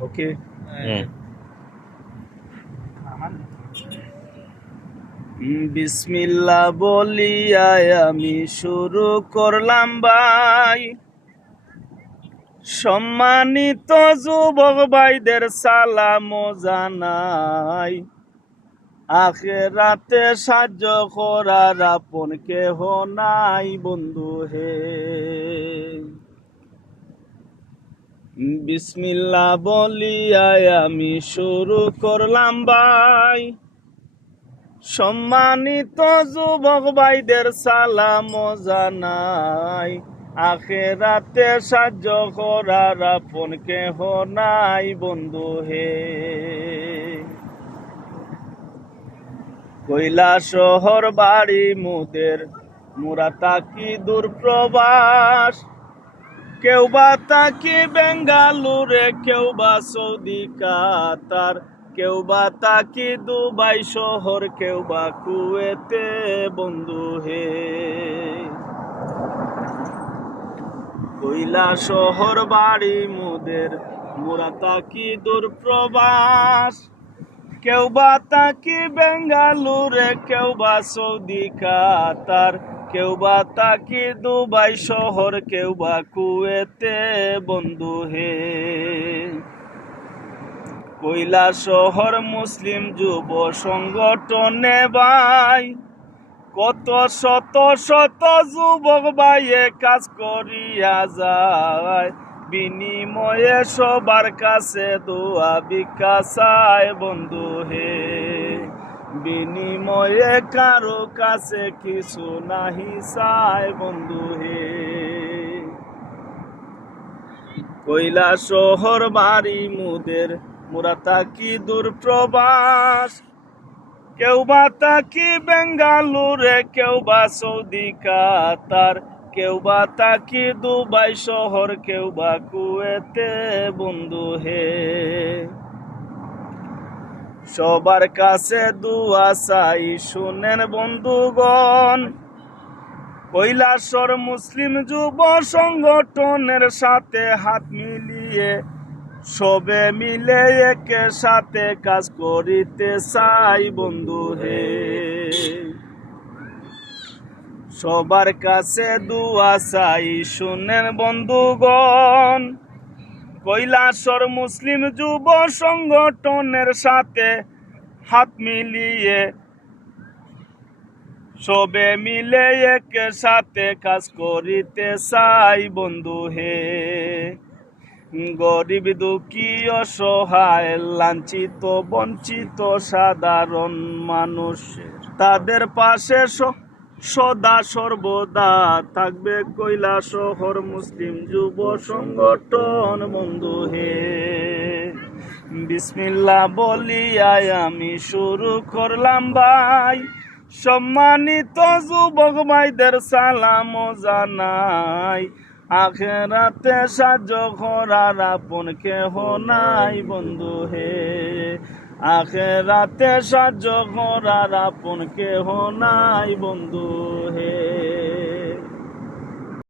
ওকে। বিসমিল্লা বলিয়া আমি শুরু করলাম ভাই। সম্মানিত যুবক ভাইদের সালাম জানাই। আখেরাতে সাহায্য করার আপন কেহ নাই বন্ধু হে। বিসমিল্লা বলিয়া আমি শুরু করলাম ভাই। সম্মানিত যুবক ভাইদের সালাম জানাই। আখেরাতে সাহায্য করার আপন কেহ নাই বন্ধু হে। কৈলা শহর বাড়ি মুদের মুরা তাকি দূর প্রবাস কেউ বা তাকি বেঙ্গালুরে কেউ বা সৌদি, কাতার কেউ বা তাকি দুবাই শহর কেউ বা কুয়েতে, বন্ধু হে। কৈলা শহর বাড়ি মুদের, মোরা তাকি দূর প্রবাস। কেউ বা তাকি বেঙ্গালুরে কেউ বা সৌদি, কাতার কেউ বা তাকি দুবাই শহর কেউ বা কুয়েতে। বন্ধু হে, কৈলা শহর মুসলিম যুব সংগঠনে ভাই কত শত শত যুবক ভাইয়ে কাজ করিয়া যায়। বিনিময়ে সবার কাছে দোয়া বিকাশায় বন্ধু হে। বিনিময়ে কারও কাছে কিছু নাহি চায় বন্ধু হে। কৈলা শহর বাড়ি মুদের, মোরা তাকি দূর প্রবাস। কেউ বা তাকি বেঙ্গালুরে, কেউ বা সৌদি কাতার। কেউ বা তাকি দুবাই শহর, কেউ বা কুয়েতে বন্ধু হে। সবার কাছে দুয়া চাই, শুনেন বন্ধুগণ। কৈলাসর মুসলিম যুব সংগঠনের সাথে হাত মিলিয়ে, সবে মিলে একে সাথে কাজ করিতে চাই বন্ধু হে সবার কাছে দুয়া চাই, শুনেন বন্ধুগণ। কৈলাসর মুসলিম যুব সংগঠনের সাথে হাত মিলিয়ে সবে মিলে একে সাথে কাজ করিতে চাই বন্ধু হে। গরিব, দুঃখী, অসহায়, লাঞ্ছিত, বঞ্চিত, সাধারণ মানুষ তাদের পাশে সদা সর্বদা থাকবে কৈলা শহর মুসলিম যুব সংগঠন। বন্ধু হে বিসমিল্লা বলিয়ায় আমি শুরু করলাম ভাই। সম্মানিত যুবক ভাইদের সালাম জানাই। আখেরাতে সাহায্য করার আপন কেহ নাই। বন্ধু হে আখেরাতে সাহায্য করার আপন কেহ নাই বন্ধু হে।